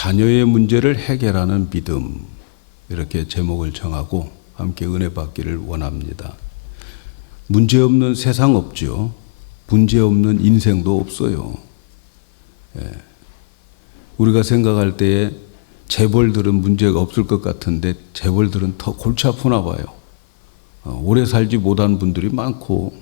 자녀의 문제를 해결하는 믿음, 이렇게 제목을 정하고 함께 은혜 받기를 원합니다. 문제 없는 세상 없죠. 문제 없는 인생도 없어요. 우리가 생각할 때에 재벌들은 문제가 없을 것 같은데 재벌들은 더 골치 아프나 봐요. 오래 살지 못한 분들이 많고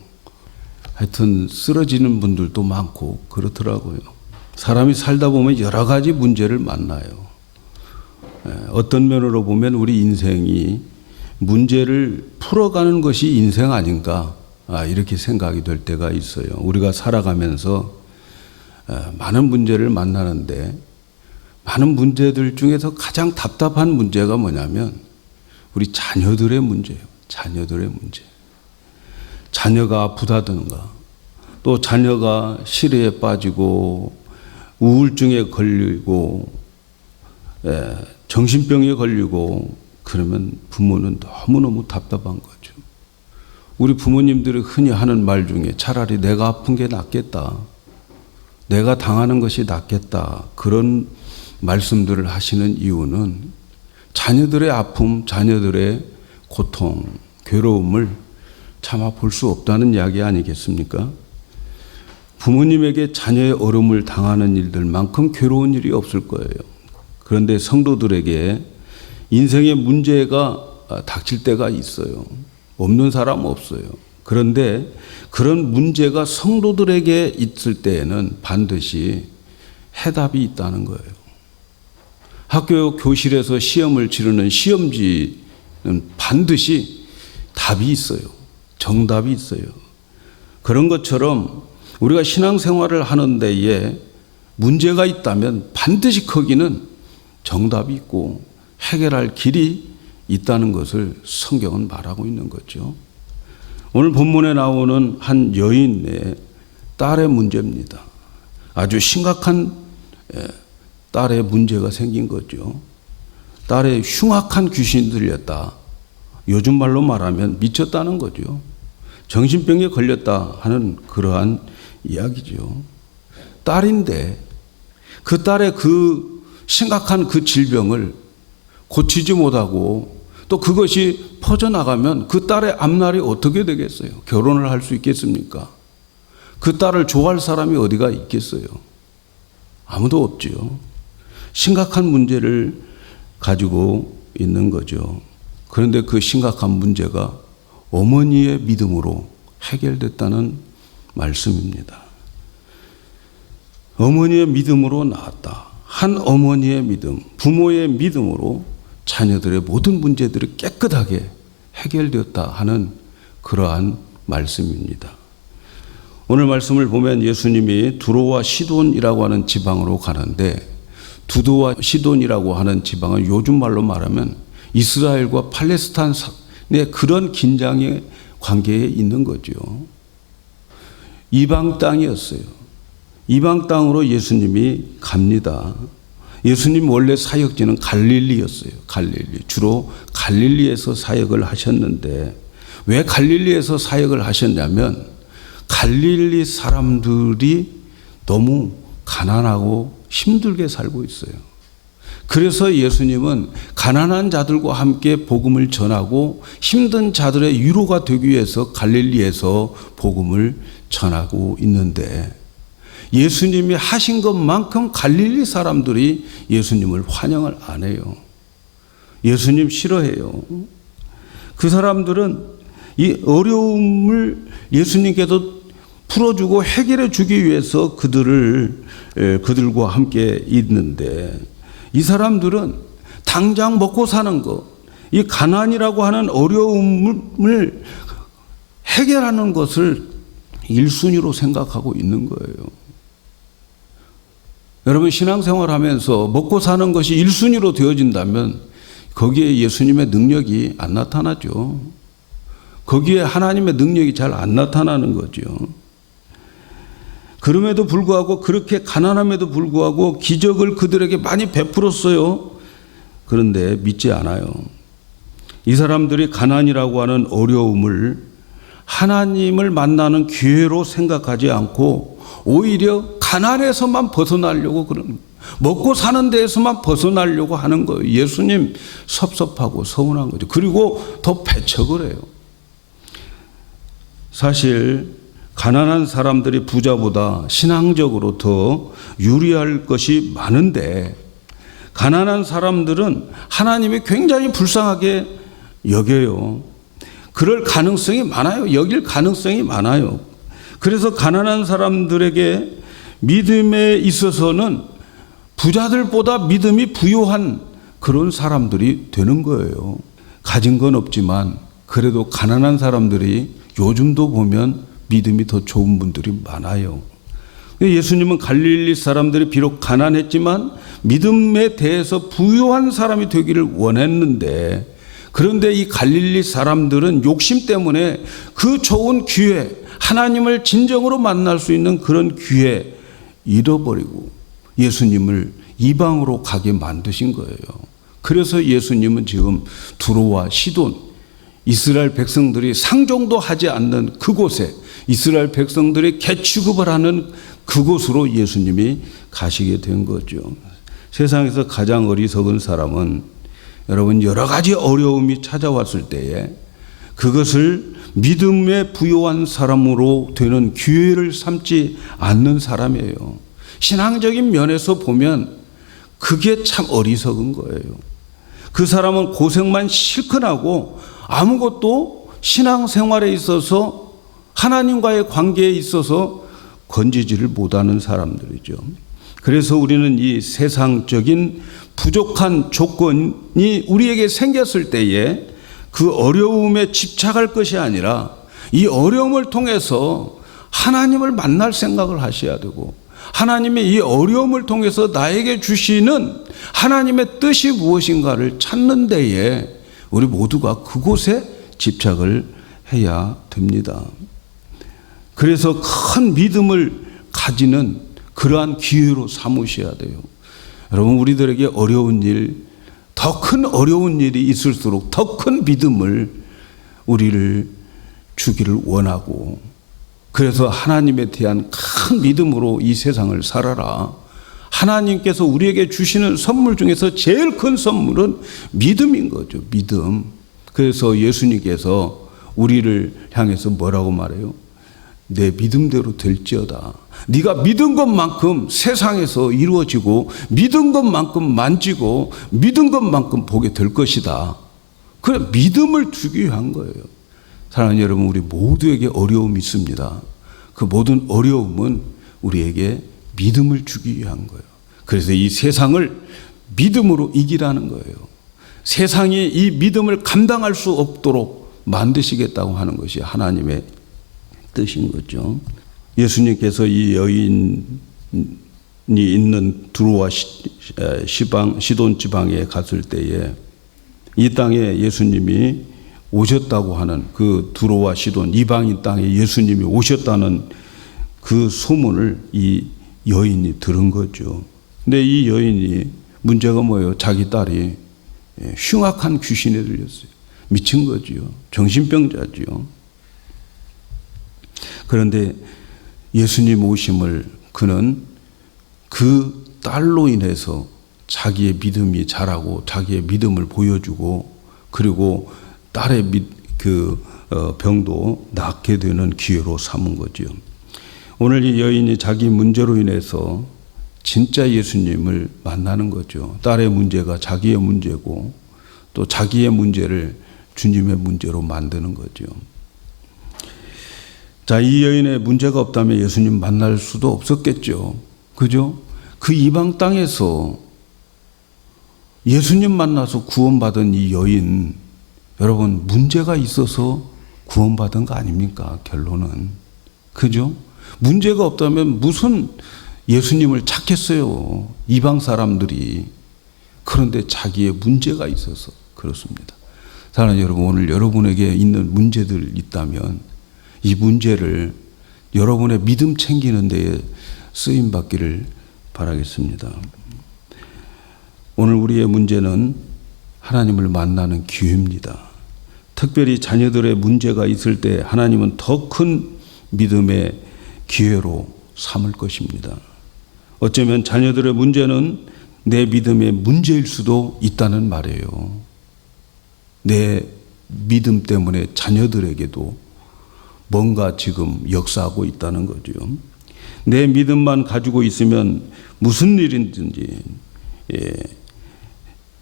하여튼 쓰러지는 분들도 많고 그렇더라고요. 사람이 살다 보면 여러 가지 문제를 만나요. 어떤 면으로 보면 우리 인생이 문제를 풀어가는 것이 인생 아닌가, 이렇게 생각이 될 때가 있어요. 우리가 살아가면서 많은 문제를 만나는데 많은 문제들 중에서 가장 답답한 문제가 뭐냐면 우리 자녀들의 문제예요. 자녀들의 문제. 자녀가 아프다든가 또 자녀가 시리에 빠지고 우울증에 걸리고 정신병에 걸리고 그러면 부모는 너무너무 답답한 거죠. 우리 부모님들이 흔히 하는 말 중에 차라리 내가 아픈 게 낫겠다, 내가 당하는 것이 낫겠다, 그런 말씀들을 하시는 이유는 자녀들의 아픔, 자녀들의 고통, 괴로움을 참아 볼 수 없다는 이야기 아니겠습니까? 부모님에게 자녀의 어려움을 당하는 일들만큼 괴로운 일이 없을 거예요. 그런데 성도들에게 인생의 문제가 닥칠 때가 있어요. 없는 사람 없어요. 그런데 그런 문제가 성도들에게 있을 때에는 반드시 해답이 있다는 거예요. 학교 교실에서 시험을 치르는 시험지는 반드시 답이 있어요. 정답이 있어요. 그런 것처럼 우리가 신앙생활을 하는 데에 문제가 있다면 반드시 거기는 정답이 있고 해결할 길이 있다는 것을 성경은 말하고 있는 거죠. 오늘 본문에 나오는 한 여인의 딸의 문제입니다. 아주 심각한 딸의 문제가 생긴 거죠. 딸의 흉악한 귀신이 들렸다. 요즘 말로 말하면 미쳤다는 거죠. 정신병에 걸렸다 하는 그러한 이야기죠. 딸인데 그 딸의 그 심각한 그 질병을 고치지 못하고 또 그것이 퍼져나가면 그 딸의 앞날이 어떻게 되겠어요? 결혼을 할 수 있겠습니까? 그 딸을 좋아할 사람이 어디가 있겠어요? 아무도 없지요. 심각한 문제를 가지고 있는 거죠. 그런데 그 심각한 문제가 어머니의 믿음으로 해결됐다는 말씀입니다. 어머니의 믿음으로 나았다. 한 어머니의 믿음, 부모의 믿음으로 자녀들의 모든 문제들이 깨끗하게 해결되었다 하는 그러한 말씀입니다. 오늘 말씀을 보면 예수님이 두로와 시돈이라고 하는 지방으로 가는데, 두도와 시돈이라고 하는 지방은 요즘 말로 말하면 이스라엘과 팔레스타인의 그런 긴장의 관계에 있는 거죠. 이방 땅이었어요. 이방 땅으로 예수님이 갑니다. 예수님 원래 사역지는 갈릴리였어요. 갈릴리. 주로 갈릴리에서 사역을 하셨는데 왜 갈릴리에서 사역을 하셨냐면 갈릴리 사람들이 너무 가난하고 힘들게 살고 있어요. 그래서 예수님은 가난한 자들과 함께 복음을 전하고 힘든 자들의 위로가 되기 위해서 갈릴리에서 복음을 전하고 있는데 예수님이 하신 것만큼 갈릴리 사람들이 예수님을 환영을 안 해요. 예수님 싫어해요. 그 사람들은 이 어려움을 예수님께서 풀어주고 해결해 주기 위해서 그들과 함께 있는데 이 사람들은 당장 먹고 사는 것, 이 가난이라고 하는 어려움을 해결하는 것을 1순위로 생각하고 있는 거예요. 여러분 신앙생활 하면서 먹고 사는 것이 1순위로 되어진다면 거기에 예수님의 능력이 안 나타나죠. 거기에 하나님의 능력이 잘 안 나타나는 거죠. 그럼에도 불구하고 그렇게 가난함에도 불구하고 기적을 그들에게 많이 베풀었어요. 그런데 믿지 않아요. 이 사람들이 가난이라고 하는 어려움을 하나님을 만나는 기회로 생각하지 않고 오히려 가난에서만 벗어나려고 먹고 사는 데에서만 벗어나려고 하는 거예요. 예수님 섭섭하고 서운한 거죠. 그리고 더 배척을 해요. 사실 가난한 사람들이 부자보다 신앙적으로 더 유리할 것이 많은데, 가난한 사람들은 하나님이 굉장히 불쌍하게 여겨요. 그럴 가능성이 많아요. 여길 가능성이 많아요. 그래서 가난한 사람들에게 믿음에 있어서는 부자들보다 믿음이 부요한 그런 사람들이 되는 거예요. 가진 건 없지만 그래도 가난한 사람들이 요즘도 보면 믿음이 더 좋은 분들이 많아요. 예수님은 갈릴리 사람들이 비록 가난했지만 믿음에 대해서 부유한 사람이 되기를 원했는데, 그런데 이 갈릴리 사람들은 욕심 때문에 그 좋은 기회, 하나님을 진정으로 만날 수 있는 그런 기회 잃어버리고 예수님을 이방으로 가게 만드신 거예요. 그래서 예수님은 지금 두로와 시돈, 이스라엘 백성들이 상종도 하지 않는 그곳에, 이스라엘 백성들이 개취급을 하는 그곳으로 예수님이 가시게 된 거죠. 세상에서 가장 어리석은 사람은 여러분 여러 가지 어려움이 찾아왔을 때에 그것을 믿음에 부요한 사람으로 되는 기회를 삼지 않는 사람이에요. 신앙적인 면에서 보면 그게 참 어리석은 거예요. 그 사람은 고생만 실컷 하고 아무것도 신앙생활에 있어서 하나님과의 관계에 있어서 건지지를 못하는 사람들이죠. 그래서 우리는 이 세상적인 부족한 조건이 우리에게 생겼을 때에 그 어려움에 집착할 것이 아니라 이 어려움을 통해서 하나님을 만날 생각을 하셔야 되고, 하나님의 이 어려움을 통해서 나에게 주시는 하나님의 뜻이 무엇인가를 찾는 데에 우리 모두가 그곳에 집착을 해야 됩니다. 그래서 큰 믿음을 가지는 그러한 기회로 삼으셔야 돼요. 여러분, 우리들에게 어려운 일, 더 큰 어려운 일이 있을수록 더 큰 믿음을 우리를 주기를 원하고, 그래서 하나님에 대한 큰 믿음으로 이 세상을 살아라. 하나님께서 우리에게 주시는 선물 중에서 제일 큰 선물은 믿음인 거죠. 믿음. 그래서 예수님께서 우리를 향해서 뭐라고 말해요? 내 믿음대로 될지어다. 네가 믿은 것만큼 세상에서 이루어지고 믿은 것만큼 만지고 믿은 것만큼 보게 될 것이다. 그래, 믿음을 주기 위한 거예요. 사랑하는 여러분, 우리 모두에게 어려움이 있습니다. 그 모든 어려움은 우리에게 믿음을 주기 위한 거예요. 그래서 이 세상을 믿음으로 이기라는 거예요. 세상이 이 믿음을 감당할 수 없도록 만드시겠다고 하는 것이 하나님의 뜻인 거죠. 예수님께서 이 여인이 있는 두로와 시돈 지방에 갔을 때에 이 땅에 예수님이 오셨다고 하는 그 두로와 시돈 이방인 땅에 예수님이 오셨다는 그 소문을 이 여인이 들은 거죠. 근데 이 여인이 문제가 뭐예요? 자기 딸이 흉악한 귀신에 들렸어요. 미친 거지요. 정신병자지요. 그런데 예수님 오심을 그는 그 딸로 인해서 자기의 믿음이 자라고 자기의 믿음을 보여주고, 그리고 딸의 병도 낫게 되는 기회로 삼은 거죠. 오늘 이 여인이 자기 문제로 인해서 진짜 예수님을 만나는 거죠. 딸의 문제가 자기의 문제고 또 자기의 문제를 주님의 문제로 만드는 거죠. 자, 이 여인의 문제가 없다면 예수님 만날 수도 없었겠죠. 그죠? 그 이방 땅에서 예수님 만나서 구원받은 이 여인, 여러분, 문제가 있어서 구원받은 거 아닙니까? 결론은. 그죠? 문제가 없다면 무슨 예수님을 찾겠어요. 이방 사람들이. 그런데 자기의 문제가 있어서 그렇습니다. 사랑하는 여러분, 오늘 여러분에게 있는 문제들 있다면 이 문제를 여러분의 믿음 챙기는 데에 쓰임 받기를 바라겠습니다. 오늘 우리의 문제는 하나님을 만나는 기회입니다. 특별히 자녀들의 문제가 있을 때 하나님은 더 큰 믿음의 기회로 삼을 것입니다. 어쩌면 자녀들의 문제는 내 믿음의 문제일 수도 있다는 말이에요. 내 믿음 때문에 자녀들에게도 뭔가 지금 역사하고 있다는 거죠. 내 믿음만 가지고 있으면 무슨 일이든지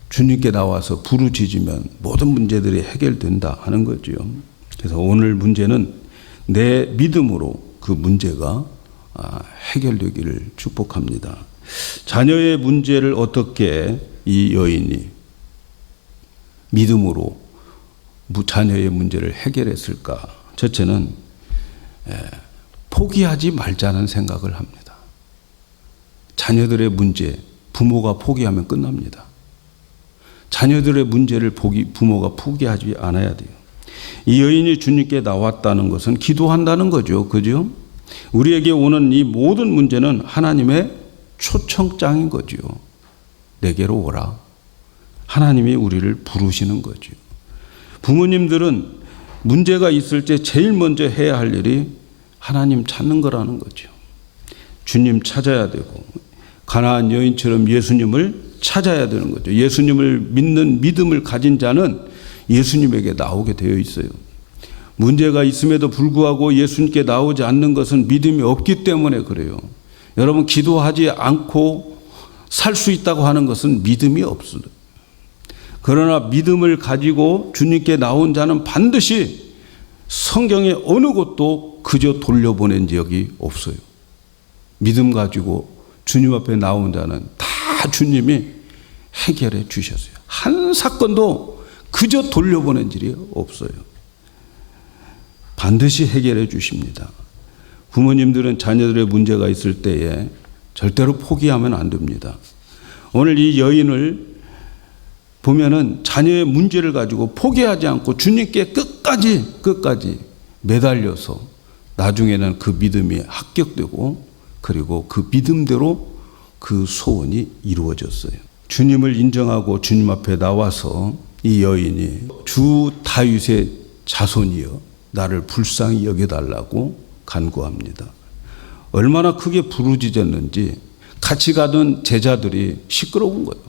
주님께 나와서 부르짖으면 모든 문제들이 해결된다 하는 거죠. 그래서 오늘 문제는 내 믿음으로 그 문제가 해결되기를 축복합니다. 자녀의 문제를 어떻게 이 여인이 믿음으로 자녀의 문제를 해결했을까? 첫째는 포기하지 말자는 생각을 합니다. 자녀들의 문제, 부모가 포기하면 끝납니다. 자녀들의 문제를 부모가 포기하지 않아야 돼요. 이 여인이 주님께 나왔다는 것은 기도한다는 거죠. 그죠? 우리에게 오는 이 모든 문제는 하나님의 초청장인 거죠. 내게로 오라. 하나님이 우리를 부르시는 거죠. 부모님들은 문제가 있을 때 제일 먼저 해야 할 일이 하나님 찾는 거라는 거죠. 주님 찾아야 되고 가나안 여인처럼 예수님을 찾아야 되는 거죠. 예수님을 믿는 믿음을 가진 자는 예수님에게 나오게 되어 있어요. 문제가 있음에도 불구하고 예수님께 나오지 않는 것은 믿음이 없기 때문에 그래요. 여러분, 기도하지 않고 살 수 있다고 하는 것은 믿음이 없어요. 그러나 믿음을 가지고 주님께 나온 자는 반드시 성경의 어느 곳도 그저 돌려보낸 적이 없어요. 믿음 가지고 주님 앞에 나온 자는 다 주님이 해결해 주셨어요. 한 사건도 그저 돌려보낸 일이 없어요. 반드시 해결해 주십니다. 부모님들은 자녀들의 문제가 있을 때에 절대로 포기하면 안 됩니다. 오늘 이 여인을 보면은 자녀의 문제를 가지고 포기하지 않고 주님께 끝까지 매달려서 나중에는 그 믿음이 합격되고 그리고 그 믿음대로 그 소원이 이루어졌어요. 주님을 인정하고 주님 앞에 나와서 이 여인이 주 다윗의 자손이여 나를 불쌍히 여겨달라고 간구합니다. 얼마나 크게 부르짖었는지 같이 가던 제자들이 시끄러운 거예요.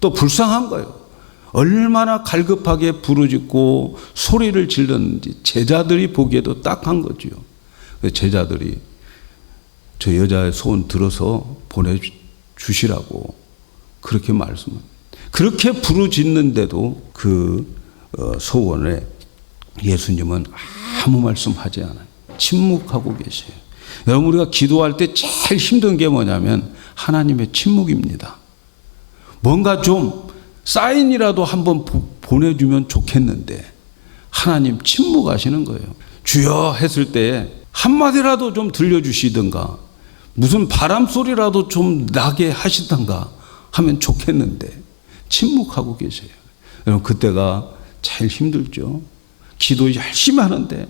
또 불쌍한 거예요. 얼마나 갈급하게 부르짖고 소리를 질렀는지 제자들이 보기에도 딱한 거죠. 제자들이 저 여자의 소원 들어서 보내주시라고 그렇게 말씀합니다. 그렇게 부르짖는데도 그 소원에 예수님은 아무 말씀하지 않아요. 침묵하고 계세요. 여러분, 우리가 기도할 때 제일 힘든 게 뭐냐면 하나님의 침묵입니다. 뭔가 좀 사인이라도 한번 보내주면 좋겠는데 하나님 침묵하시는 거예요. 주여 했을 때 한마디라도 좀 들려주시든가 무슨 바람 소리라도 좀 나게 하시든가 하면 좋겠는데 침묵하고 계세요. 여러분, 그때가 제일 힘들죠. 기도 열심히 하는데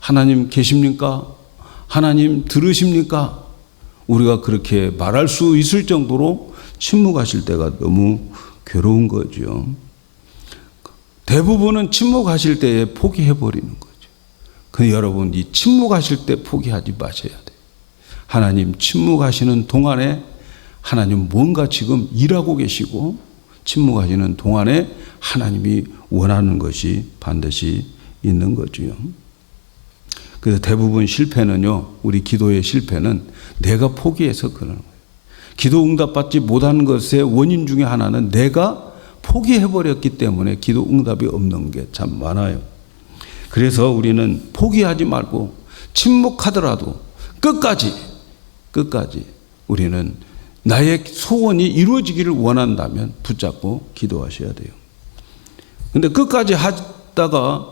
하나님 계십니까? 하나님 들으십니까? 우리가 그렇게 말할 수 있을 정도로 침묵하실 때가 너무 괴로운 거죠. 대부분은 침묵하실 때에 포기해버리는 거죠. 근데 여러분, 이 침묵하실 때 포기하지 마셔야 돼요. 하나님 침묵하시는 동안에 하나님 뭔가 지금 일하고 계시고 침묵하시는 동안에 하나님이 원하는 것이 반드시 있는 거죠. 그래서 대부분 실패는요, 우리 기도의 실패는 내가 포기해서 그러는 거예요. 기도 응답받지 못하는 것의 원인 중에 하나는 내가 포기해버렸기 때문에 기도 응답이 없는 게 참 많아요. 그래서 우리는 포기하지 말고 침묵하더라도 끝까지 우리는 나의 소원이 이루어지기를 원한다면 붙잡고 기도하셔야 돼요. 근데 끝까지 하다가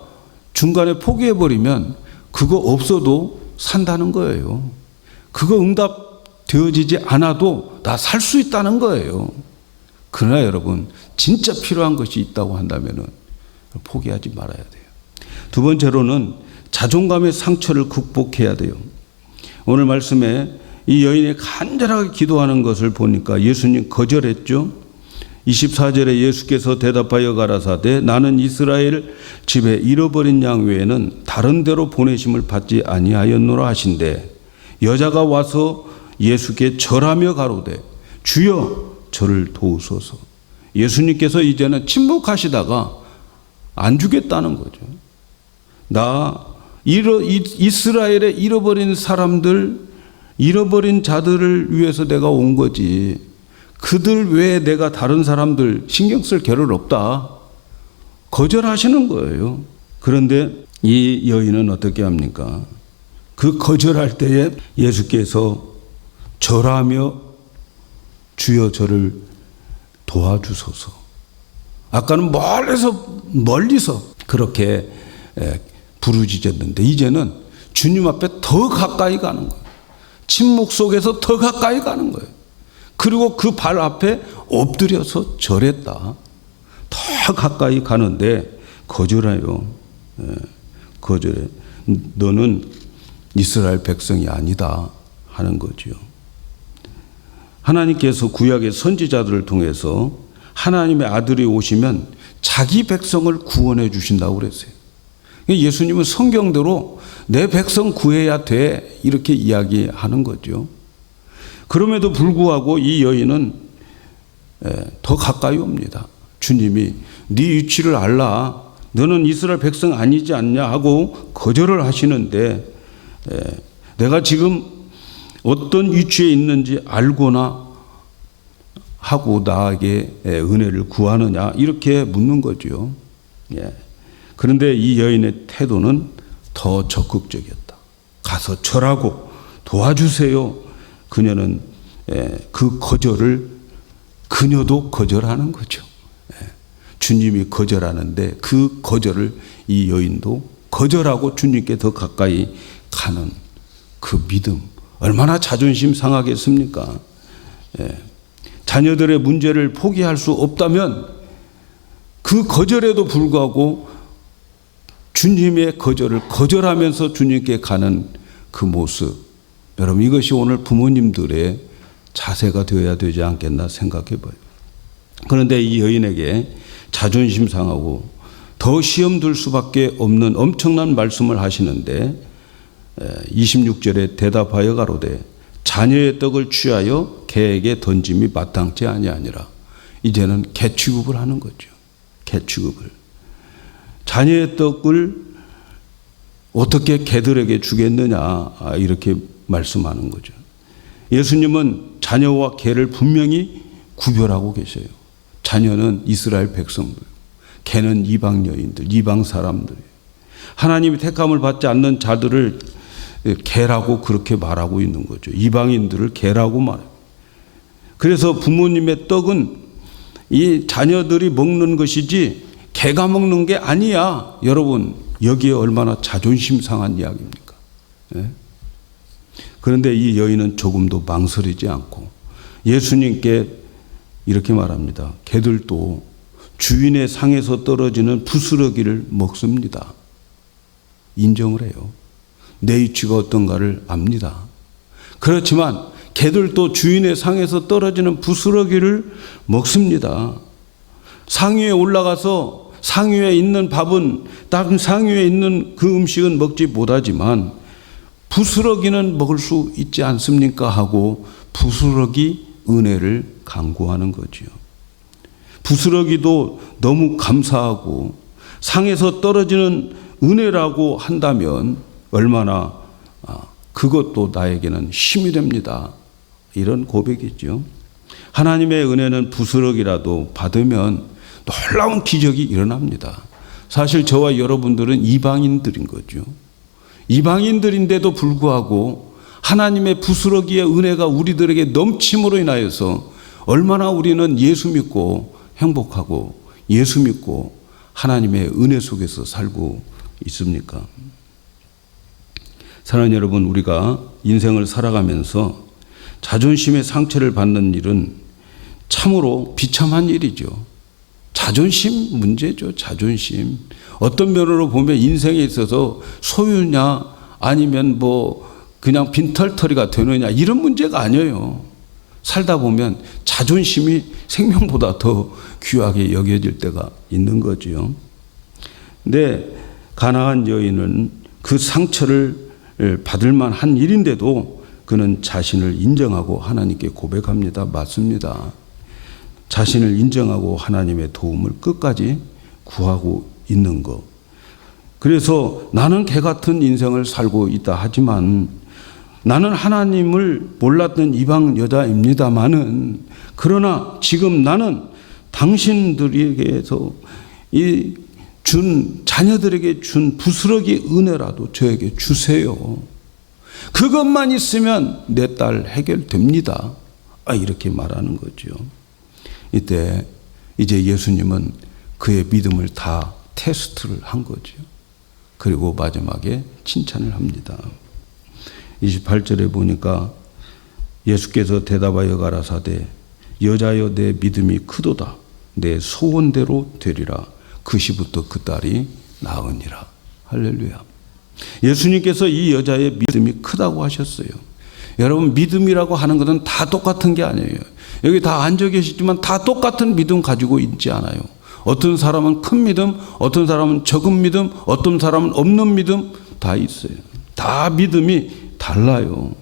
중간에 포기해버리면 그거 없어도 산다는 거예요. 그거 응답되어지지 않아도 나 살 수 있다는 거예요. 그러나 여러분, 진짜 필요한 것이 있다고 한다면 포기하지 말아야 돼요. 두 번째로는 자존감의 상처를 극복해야 돼요. 오늘 말씀에 이 여인이 간절하게 기도하는 것을 보니까 예수님 거절했죠. 24절에 예수께서 대답하여 가라사대 나는 이스라엘 집에 잃어버린 양 외에는 다른 데로 보내심을 받지 아니하였노라 하신대 여자가 와서 예수께 절하며 가로되 주여 저를 도우소서. 예수님께서 이제는 침묵하시다가 안 주겠다는 거죠. 이스라엘의 잃어버린 사람들, 잃어버린 자들을 위해서 내가 온 거지, 그들 외에 내가 다른 사람들 신경 쓸 겨를 없다. 거절하시는 거예요. 그런데 이 여인은 어떻게 합니까? 그 거절할 때에 예수께서 절하며 주여 저를 도와주소서. 아까는 멀리서 그렇게 부르짖었는데 이제는 주님 앞에 더 가까이 가는 거예요. 침묵 속에서 더 가까이 가는 거예요. 그리고 그 발 앞에 엎드려서 절했다. 더 가까이 가는데 거절해요. 거절해. 너는 이스라엘 백성이 아니다 하는 거죠. 하나님께서 구약의 선지자들을 통해서 하나님의 아들이 오시면 자기 백성을 구원해 주신다고 그랬어요. 예수님은 성경대로 내 백성 구해야 돼 이렇게 이야기하는 거죠. 그럼에도 불구하고 이 여인은 더 가까이 옵니다. 주님이 네 위치를 알라. 너는 이스라엘 백성 아니지 않냐 하고 거절을 하시는데 내가 지금 어떤 위치에 있는지 알고나 하고 나에게 은혜를 구하느냐 이렇게 묻는 거죠. 그런데 이 여인의 태도는 더 적극적이었다. 가서 절하고 도와주세요. 그녀는 그 거절을 그녀도 거절하는 거죠. 주님이 거절하는데 그 거절을 이 여인도 거절하고 주님께 더 가까이 가는 그 믿음, 얼마나 자존심 상하겠습니까? 자녀들의 문제를 포기할 수 없다면 그 거절에도 불구하고 주님의 거절을 거절하면서 주님께 가는 그 모습, 여러분 이것이 오늘 부모님들의 자세가 되어야 되지 않겠나 생각해 봐요. 그런데 이 여인에게 자존심 상하고 더 시험 들 수밖에 없는 엄청난 말씀을 하시는데 26절에 대답하여 가로되 자녀의 떡을 취하여 개에게 던짐이 마땅치 아니하니라. 이제는 개 취급을 하는 거죠. 개 취급을. 자녀의 떡을 어떻게 개들에게 주겠느냐 이렇게 말씀하는 거죠. 예수님은 자녀와 개를 분명히 구별하고 계셔요. 자녀는 이스라엘 백성들, 개는 이방 여인들, 이방 사람들. 하나님이 택함을 받지 않는 자들을 개라고 그렇게 말하고 있는 거죠. 이방인들을 개라고 말해요. 그래서 부모님의 떡은 이 자녀들이 먹는 것이지 개가 먹는 게 아니야. 여러분 여기에 얼마나 자존심 상한 이야기입니까? 그런데 이 여인은 조금도 망설이지 않고 예수님께 이렇게 말합니다. 개들도 주인의 상에서 떨어지는 부스러기를 먹습니다. 인정을 해요. 내 위치가 어떤가를 압니다. 그렇지만 개들도 주인의 상에서 떨어지는 부스러기를 먹습니다. 상 위에 올라가서 상 위에 있는 밥은, 다른 상 위에 있는 그 음식은 먹지 못하지만 부스러기는 먹을 수 있지 않습니까? 하고 부스러기 은혜를 강구하는 거지요. 부스러기도 너무 감사하고 상에서 떨어지는 은혜라고 한다면 얼마나 그것도 나에게는 힘이 됩니다. 이런 고백이죠. 하나님의 은혜는 부스러기라도 받으면 놀라운 기적이 일어납니다. 사실 저와 여러분들은 이방인들인 거죠. 이방인들인데도 불구하고 하나님의 부스러기의 은혜가 우리들에게 넘침으로 인하여서 얼마나 우리는 예수 믿고 행복하고 예수 믿고 하나님의 은혜 속에서 살고 있습니까? 사랑하는 여러분, 우리가 인생을 살아가면서 자존심의 상처를 받는 일은 참으로 비참한 일이죠. 자존심 문제죠. 자존심. 어떤 면으로 보면 인생에 있어서 소유냐 아니면 뭐 그냥 빈털터리가 되느냐 이런 문제가 아니에요. 살다 보면 자존심이 생명보다 더 귀하게 여겨질 때가 있는 거지요. 근데 가나안 여인은 그 상처를 받을 만한 일인데도 그는 자신을 인정하고 하나님께 고백합니다. 맞습니다. 자신을 인정하고 하나님의 도움을 끝까지 구하고 있는 것. 그래서 나는 개 같은 인생을 살고 있다 하지만 나는 하나님을 몰랐던 이방 여자입니다마는 그러나 지금 나는 당신들에게서 이 준 자녀들에게 준 부스러기 은혜라도 저에게 주세요. 그것만 있으면 내 딸 해결됩니다. 이렇게 말하는 거죠. 이때 이제 예수님은 그의 믿음을 다 테스트를 한 거죠. 그리고 마지막에 칭찬을 합니다. 28절에 보니까 예수께서 대답하여 가라사대 여자여 내 믿음이 크도다. 내 소원대로 되리라. 그 시부터 그 딸이 나으니라. 할렐루야. 예수님께서 이 여자의 믿음이 크다고 하셨어요. 여러분 믿음이라고 하는 것은 다 똑같은 게 아니에요. 여기 다 앉아 계시지만 다 똑같은 믿음 가지고 있지 않아요. 어떤 사람은 큰 믿음, 어떤 사람은 적은 믿음, 어떤 사람은 없는 믿음 다 있어요. 다 믿음이 달라요.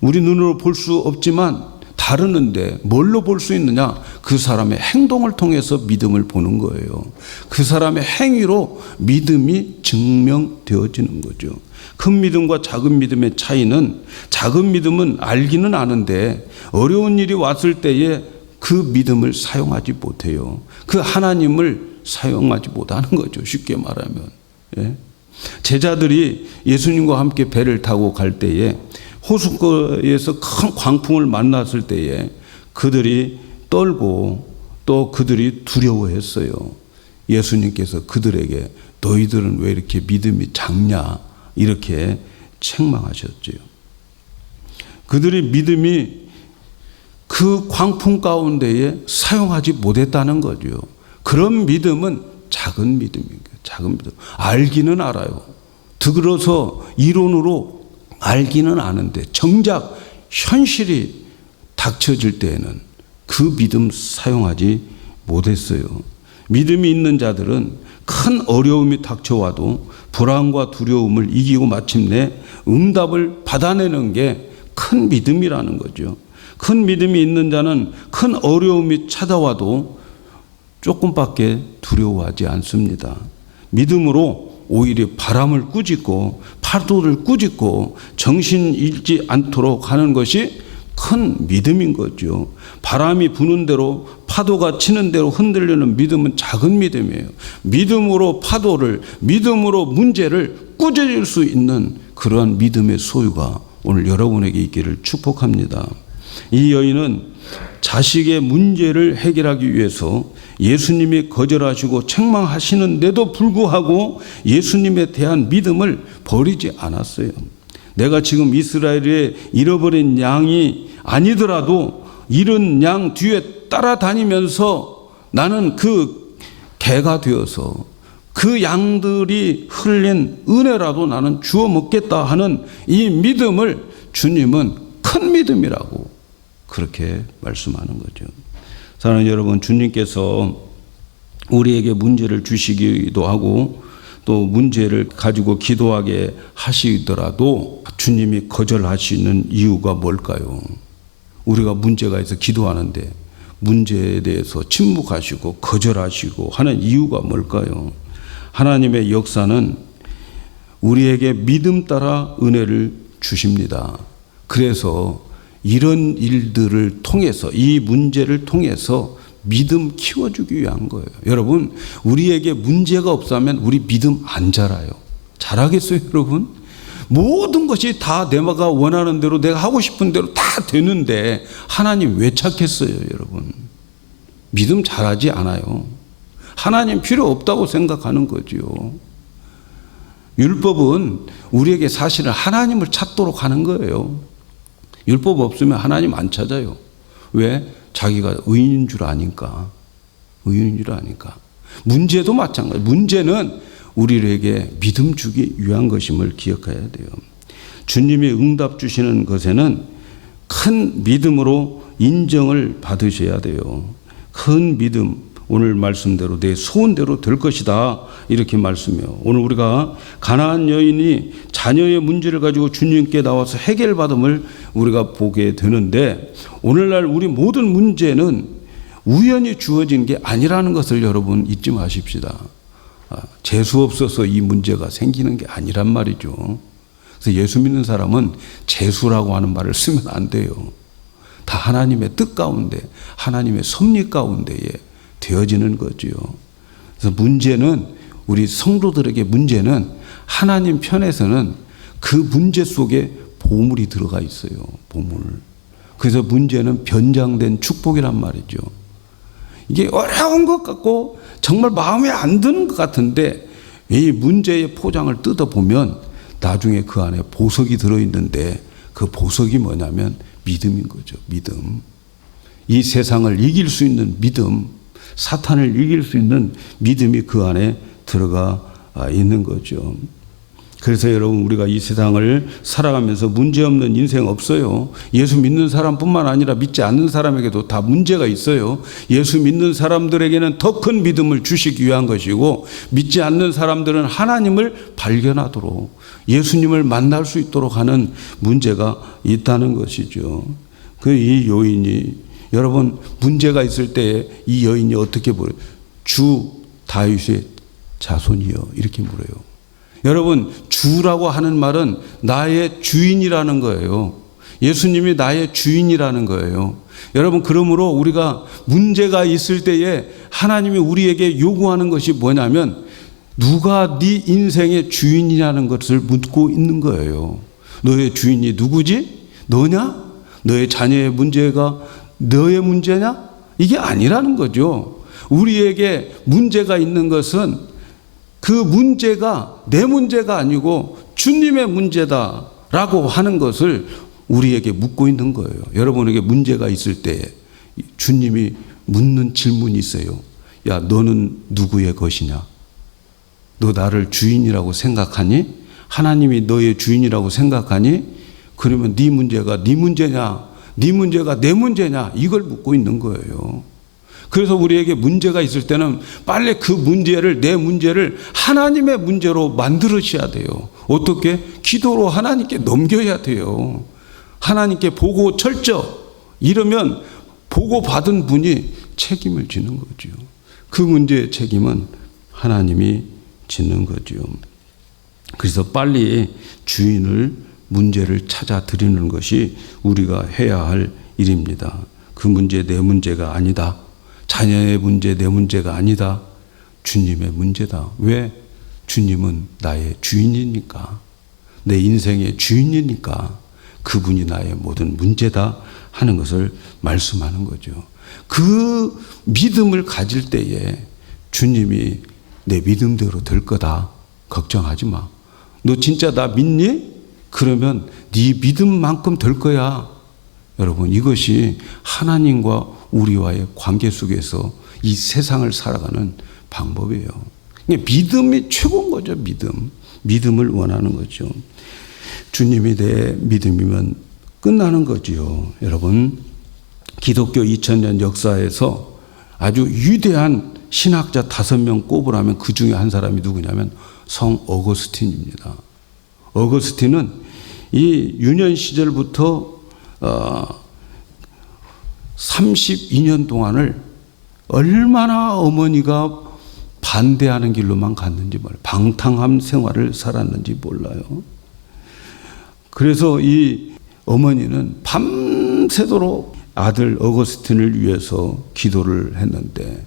우리 눈으로 볼 수 없지만 다르는데 뭘로 볼 수 있느냐? 그 사람의 행동을 통해서 믿음을 보는 거예요. 그 사람의 행위로 믿음이 증명되어지는 거죠. 큰 믿음과 작은 믿음의 차이는 작은 믿음은 알기는 아는데 어려운 일이 왔을 때에 그 믿음을 사용하지 못해요. 그 하나님을 사용하지 못하는 거죠. 쉽게 말하면. 예? 제자들이 예수님과 함께 배를 타고 갈 때에 호숫가에서 큰 광풍을 만났을 때에 그들이 떨고 또 그들이 두려워했어요. 예수님께서 그들에게 너희들은 왜 이렇게 믿음이 작냐 이렇게 책망하셨죠. 그들의 믿음이 그 광풍 가운데에 사용하지 못했다는 거죠. 그런 믿음은 작은 믿음이에요. 작은 믿음. 알기는 알아요. 들어서 이론으로 알기는 아는데 정작 현실이 닥쳐질 때에는 그 믿음 사용하지 못했어요. 믿음이 있는 자들은 큰 어려움이 닥쳐와도 불안과 두려움을 이기고 마침내 응답을 받아내는 게 큰 믿음이라는 거죠. 큰 믿음이 있는 자는 큰 어려움이 찾아와도 조금밖에 두려워하지 않습니다. 믿음으로 오히려 바람을 꾸짖고 파도를 꾸짖고 정신 잃지 않도록 하는 것이 큰 믿음인 거죠. 바람이 부는 대로 파도가 치는 대로 흔들리는 믿음은 작은 믿음이에요. 믿음으로 파도를, 믿음으로 문제를 꾸짖을 수 있는 그러한 믿음의 소유가 오늘 여러분에게 있기를 축복합니다. 이 여인은 자식의 문제를 해결하기 위해서 예수님이 거절하시고 책망하시는데도 불구하고 예수님에 대한 믿음을 버리지 않았어요. 내가 지금 이스라엘에 잃어버린 양이 아니더라도 잃은 양 뒤에 따라다니면서 나는 그 개가 되어서 그 양들이 흘린 은혜라도 나는 주워 먹겠다 하는 이 믿음을 주님은 큰 믿음이라고 그렇게 말씀하는 거죠. 사랑하는 여러분, 주님께서 우리에게 문제를 주시기도 하고 또 문제를 가지고 기도하게 하시더라도 주님이 거절하시는 이유가 뭘까요? 우리가 문제가 있어 기도하는데 문제에 대해서 침묵하시고 거절하시고 하는 이유가 뭘까요? 하나님의 역사는 우리에게 믿음 따라 은혜를 주십니다. 그래서 이런 일들을 통해서 이 문제를 통해서 믿음 키워주기 위한 거예요. 여러분, 우리에게 문제가 없으면 우리 믿음 안 자라요. 잘하겠어요, 여러분? 모든 것이 다 내가 원하는 대로 내가 하고 싶은 대로 다 되는데 하나님 왜 찾겠어요, 여러분? 믿음 잘하지 않아요. 하나님 필요 없다고 생각하는 거죠. 율법은 우리에게 사실은 하나님을 찾도록 하는 거예요. 율법 없으면 하나님 안 찾아요. 왜? 자기가 의인인 줄 아니까. 의인인 줄 아니까. 문제도 마찬가지. 문제는 우리에게 믿음 주기 위한 것임을 기억해야 돼요. 주님이 응답 주시는 것에는 큰 믿음으로 인정을 받으셔야 돼요. 큰 믿음, 오늘 말씀대로 내 소원대로 될 것이다 이렇게 말씀해요. 오늘 우리가 가나안 여인이 자녀의 문제를 가지고 주님께 나와서 해결받음을 우리가 보게 되는데, 오늘날 우리 모든 문제는 우연히 주어진 게 아니라는 것을 여러분 잊지 마십시다. 재수 없어서 이 문제가 생기는 게 아니란 말이죠. 그래서 예수 믿는 사람은 재수라고 하는 말을 쓰면 안 돼요. 다 하나님의 뜻 가운데, 하나님의 섭리 가운데에 되어지는 거지요. 그래서 문제는, 우리 성도들에게 문제는 하나님 편에서는 그 문제 속에 보물이 들어가 있어요. 보물. 그래서 문제는 변장된 축복이란 말이죠. 이게 어려운 것 같고 정말 마음에 안 드는 것 같은데, 이 문제의 포장을 뜯어보면 나중에 그 안에 보석이 들어있는데, 그 보석이 뭐냐면 믿음인 거죠. 믿음. 이 세상을 이길 수 있는 믿음, 사탄을 이길 수 있는 믿음이 그 안에 들어가 있는 거죠. 그래서 여러분, 우리가 이 세상을 살아가면서 문제없는 인생 없어요. 예수 믿는 사람뿐만 아니라 믿지 않는 사람에게도 다 문제가 있어요. 예수 믿는 사람들에게는 더 큰 믿음을 주시기 위한 것이고, 믿지 않는 사람들은 하나님을 발견하도록, 예수님을 만날 수 있도록 하는 문제가 있다는 것이죠. 이 요인이, 여러분, 문제가 있을 때 이 여인이 어떻게 물어요? 주 다윗의 자손이여, 이렇게 물어요. 여러분, 주라고 하는 말은 나의 주인이라는 거예요. 예수님이 나의 주인이라는 거예요. 여러분, 그러므로 우리가 문제가 있을 때에 하나님이 우리에게 요구하는 것이 뭐냐면, 누가 네 인생의 주인이냐는 것을 묻고 있는 거예요. 너의 주인이 누구지? 너냐? 너의 자녀의 문제가 너의 문제냐? 이게 아니라는 거죠. 우리에게 문제가 있는 것은 그 문제가 내 문제가 아니고 주님의 문제다라고 하는 것을 우리에게 묻고 있는 거예요. 여러분에게 문제가 있을 때 주님이 묻는 질문이 있어요. 야, 너는 누구의 것이냐? 너 나를 주인이라고 생각하니? 하나님이 너의 주인이라고 생각하니? 그러면 네 문제가 네 문제냐? 네 문제가 내 문제냐? 이걸 묻고 있는 거예요. 그래서 우리에게 문제가 있을 때는 빨리 그 문제를, 내 문제를 하나님의 문제로 만들으셔야 돼요. 어떻게? 기도로 하나님께 넘겨야 돼요. 하나님께 보고 철저, 이러면 보고 받은 분이 책임을 지는 거죠. 그 문제의 책임은 하나님이 지는 거죠. 그래서 빨리 주인을, 문제를 찾아 드리는 것이 우리가 해야 할 일입니다. 그 문제 내 문제가 아니다. 자녀의 문제 내 문제가 아니다. 주님의 문제다. 왜? 주님은 나의 주인이니까, 내 인생의 주인이니까 그분이 나의 모든 문제다 하는 것을 말씀하는 거죠. 그 믿음을 가질 때에 주님이 내 믿음대로 될 거다. 걱정하지 마. 너 진짜 나 믿니? 그러면 네 믿음만큼 될 거야. 여러분, 이것이 하나님과 우리와의 관계 속에서 이 세상을 살아가는 방법이에요. 믿음이 최고인 거죠. 믿음을 원하는 거죠. 주님이 내 믿음이면 끝나는 거지요. 여러분, 기독교 2000년 역사에서 아주 위대한 신학자 5명 꼽으라면 그 중에 한 사람이 누구냐면 성 어거스틴입니다. 어거스틴은 이 유년 시절부터 32년 동안을 얼마나 어머니가 반대하는 길로만 갔는지 몰라요. 방탕한 생활을 살았는지 몰라요. 그래서 이 어머니는 밤새도록 아들 어거스틴을 위해서 기도를 했는데,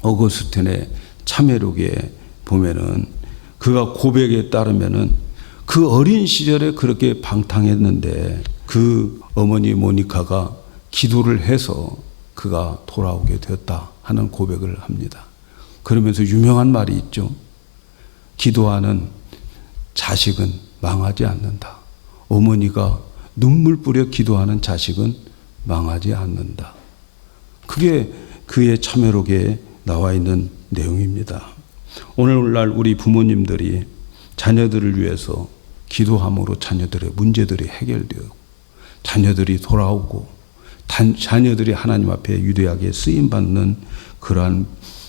어거스틴의 참회록에 보면은 그가 고백에 따르면은 그 어린 시절에 그렇게 방탕했는데 그 어머니 모니카가 기도를 해서 그가 돌아오게 되었다 하는 고백을 합니다. 그러면서 유명한 말이 있죠. 기도하는 자식은 망하지 않는다. 어머니가 눈물 뿌려 기도하는 자식은 망하지 않는다. 그게 그의 참회록에 나와 있는 내용입니다. 오늘날 우리 부모님들이 자녀들을 위해서 기도함으로 자녀들의 문제들이 해결되고, 자녀들이 돌아오고, 자녀들이 하나님 앞에 유대하게 쓰임받는 그러한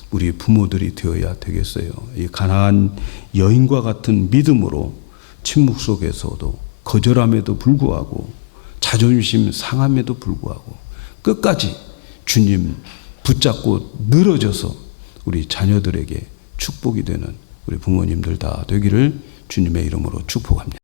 우리 부모들이 되어야 되겠어요. 이 가나안 여인과 같은 믿음으로 침묵 속에서도 거절함에도 불구하고 자존심 상함에도 불구하고 끝까지 주님 붙잡고 늘어져서 우리 자녀들에게 축복이 되는 우리 부모님들 다 되기를 주님의 이름으로 축복합니다.